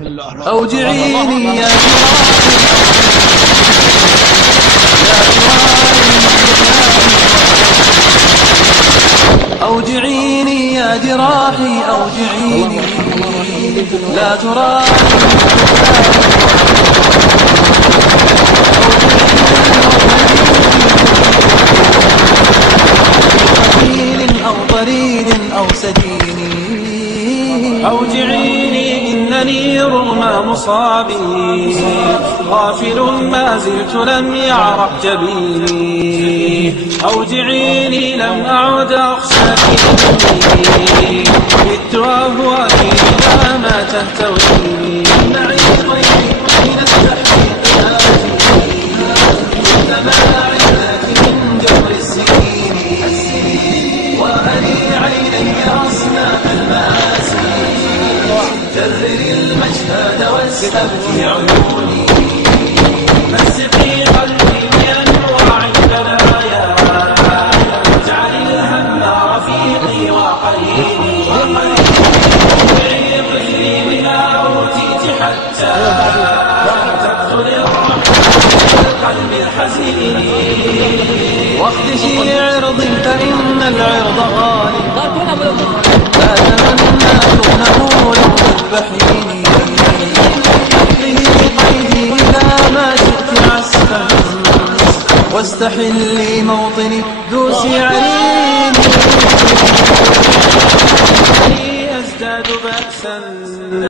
أوجعيني يا أوجعيني يا جراحي أوجعيني لا تراني قتيل أو طريد أو سجيني أوجعيني إنني رغم مصابي غافل ما زلت لم يعرق جبيني. أوجعيني لم أعد أخشى مني بت أهوائي إلى ما تهتويني. معي طيب من التحقيق لكن من جبر السكين وأني عيني أصنع المآسي جرر المجهد واسحب في عيوني. مسقي قلبي بأنواع البلايا واجعل الهم رفيقي وقريني. عيق لي بما أوتيت حتى تدخل الرحمة في القلب الحزين. واخدشي عرضي فإن العرض غالي لا تمنى دونه لو تذبحيني. احفظي قيدي إذا ما شئت عسفا واستحلي موطني دوسي عليني.